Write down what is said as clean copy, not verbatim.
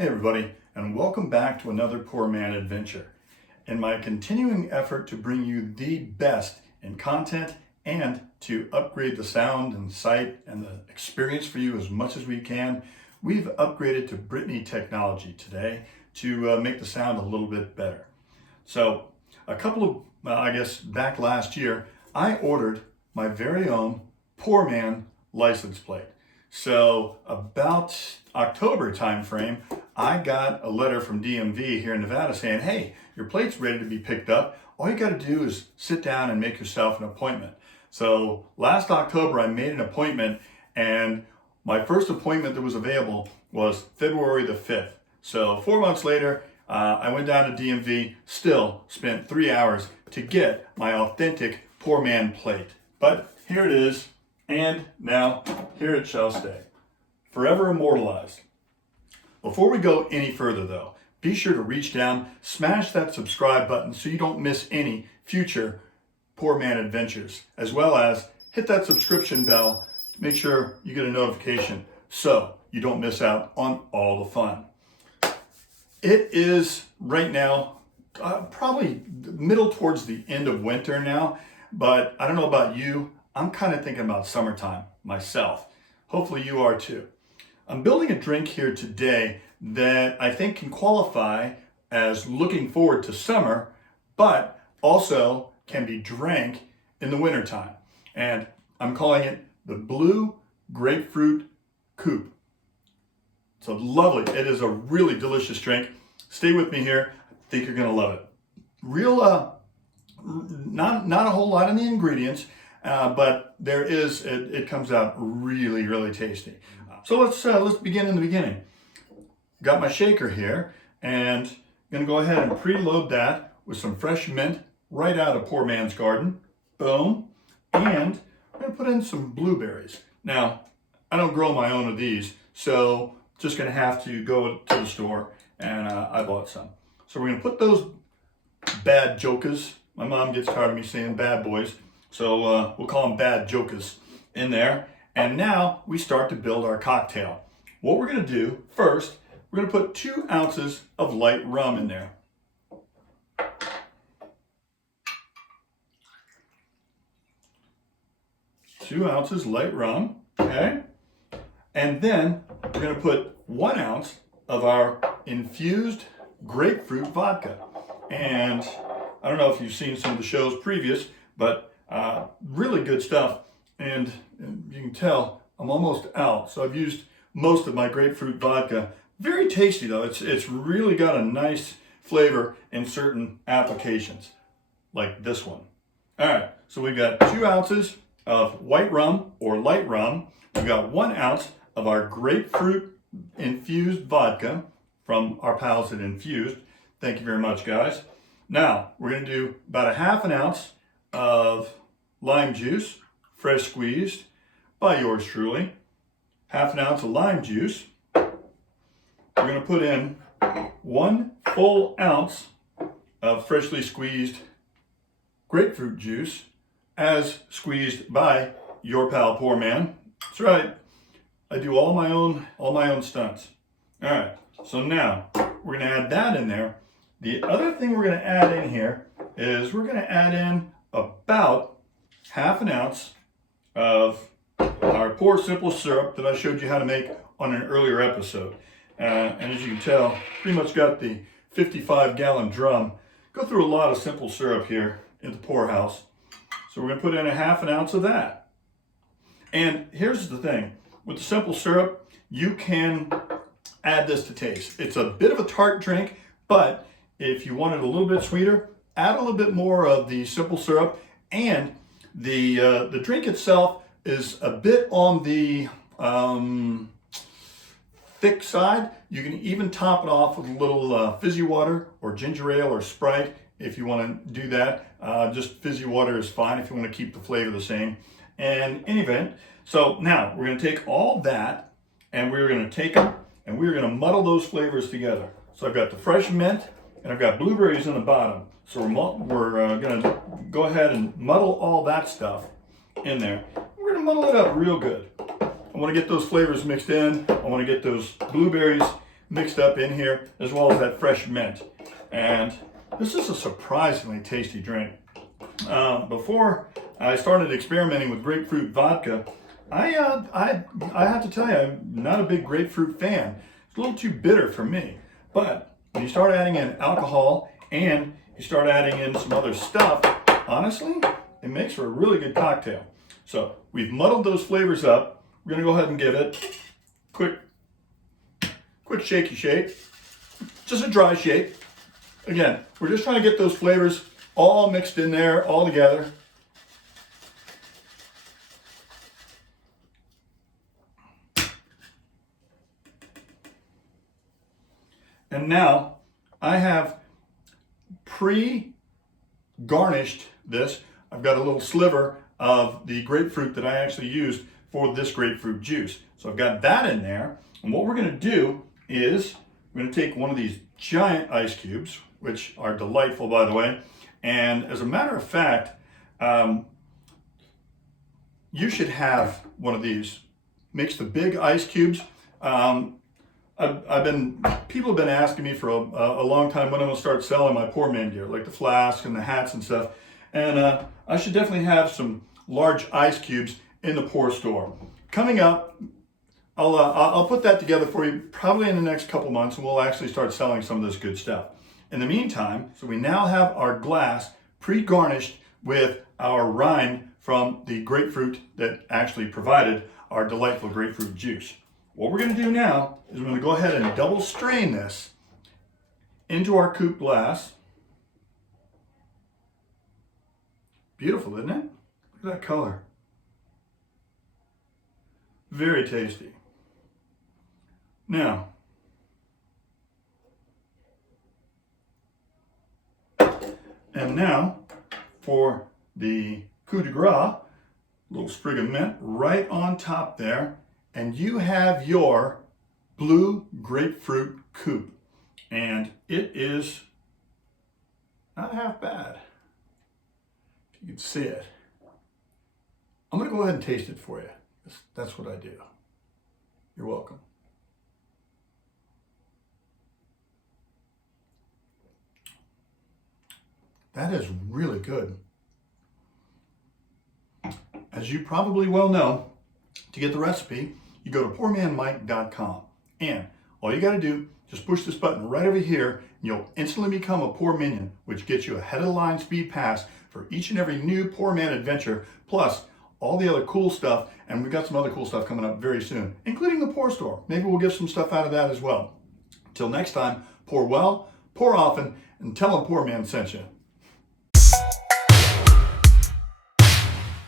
Hey everybody, and welcome back to another PourMan adventure. In my continuing effort to bring you the best in content and to upgrade the sound and sight and the experience for you as much as we can, we've upgraded to Brittany technology today to make the sound a little bit better. So a couple of, back last year, I ordered my very own PourMan license plate. So about October timeframe, I got a letter from DMV here in Nevada saying, hey, your plate's ready to be picked up. All you got to do is sit down and make yourself an appointment. So last October, I made an appointment, and my first appointment that was available was February the 5th. So 4 months later, I went down to DMV, still spent 3 hours to get my authentic PourMan plate. But here it is, and now here it shall stay, forever immortalized. Before we go any further though, be sure to reach down, smash that subscribe button so you don't miss any future PourMan adventures, as well as hit that subscription bell to make sure you get a notification so you don't miss out on all the fun. It is right now, probably middle towards the end of winter now, but I don't know about you, I'm kind of thinking about summertime myself. Hopefully you are too. I'm building a drink here today that I think can qualify as looking forward to summer, but also can be drank in the wintertime. And I'm calling it the Blue Grapefruit Coupe. So lovely. It is a really delicious drink. Stay with me here. I think you're gonna love it. Not a whole lot in the ingredients, but there is, it comes out really, really tasty. So let's begin in the beginning. Got my shaker here, and I'm gonna go ahead and preload that with some fresh mint right out of PourMan's garden. Boom. And I'm gonna put in some blueberries. Now, I don't grow my own of these, so just gonna have to go to the store, and I bought some. So we're gonna put those bad jokers, my mom gets tired of me saying bad boys, so we'll call them bad jokers, in there. And now we start to build our cocktail. What we're gonna do first, we're gonna put 2 ounces of light rum in there. Two ounces light rum, okay? And then we're gonna put 1 ounce of our infused grapefruit vodka. And I don't know if you've seen some of the shows previous, but really good stuff. And you can tell I'm almost out. So I've used most of my grapefruit vodka. Very tasty though. It's really got a nice flavor in certain applications, like this one. All right, so we've got 2 ounces of white rum or light rum. We've got 1 ounce of our grapefruit infused vodka from our pals at Infused. Thank you very much, guys. Now, we're gonna do about a ½ ounce of lime juice, fresh squeezed by yours truly. ½ ounce of lime juice. We're gonna put in 1 full ounce of freshly squeezed grapefruit juice, as squeezed by your pal PourMan. That's right, I do all my own stunts. All right, so now we're gonna add that in there. The other thing we're gonna add in here is we're gonna add in about ½ ounce of our Pour Simple syrup that I showed you how to make on an earlier episode. And as you can tell, pretty much got the 55-gallon drum. Go through a lot of simple syrup here in the pour house. So we're gonna put in a ½ ounce of that. And here's the thing, with the simple syrup, you can add this to taste. It's a bit of a tart drink, but if you want it a little bit sweeter, add a little bit more of the simple syrup. And the drink itself is a bit on the thick side. You can even top it off with a little fizzy water or ginger ale or Sprite if you want to do that. Just fizzy water is fine if you want to keep the flavor the same. And in any event, so now we're going to take all that and we're going to take them and we're going to muddle those flavors together. So I've got the fresh mint and I've got blueberries in the bottom. So we're going to go ahead and muddle all that stuff in there. We're going to muddle it up real good. I want to get those flavors mixed in. I want to get those blueberries mixed up in here, as well as that fresh mint. And this is a surprisingly tasty drink. Before I started experimenting with grapefruit vodka, I have to tell you, I'm not a big grapefruit fan. It's a little too bitter for me. But when you start adding in alcohol and you start adding in some other stuff, honestly, it makes for a really good cocktail. So we've muddled those flavors up. We're gonna go ahead and give it quick shaky shake. Just a dry shake. Again, we're just trying to get those flavors all mixed in there, all together. And now I have pre-garnished this. I've got a little sliver of the grapefruit that I actually used for this grapefruit juice. So I've got that in there. And what we're gonna do is we're gonna take one of these giant ice cubes, which are delightful, by the way. And as a matter of fact, you should have one of these. Makes the big ice cubes. People have been asking me for a long time when I'm gonna start selling my PourMan gear, like the flask and the hats and stuff. And I should definitely have some large ice cubes in the Pour store. Coming up, I'll put that together for you probably in the next couple months, and we'll actually start selling some of this good stuff. In the meantime, so we now have our glass pre-garnished with our rind from the grapefruit that actually provided our delightful grapefruit juice. What we're going to do now is we're going to go ahead and double strain this into our coupe glass. Beautiful, isn't it? Look at that color. Very tasty. Now, and now for the coup de grace, little sprig of mint right on top there. And you have your blue grapefruit coupe. And it is not half bad. If you can see it. I'm gonna go ahead and taste it for you. That's what I do. You're welcome. That is really good. As you probably well know, to get the recipe, you go to PourManMike.com. And all you got to do, just push this button right over here, and you'll instantly become a Pour Minion, which gets you a head of the line speed pass for each and every new PourMan adventure, plus all the other cool stuff. And we've got some other cool stuff coming up very soon, including the Pour store. Maybe we'll give some stuff out of that as well. Till next time, pour well, pour often, and tell them PourMan sent you.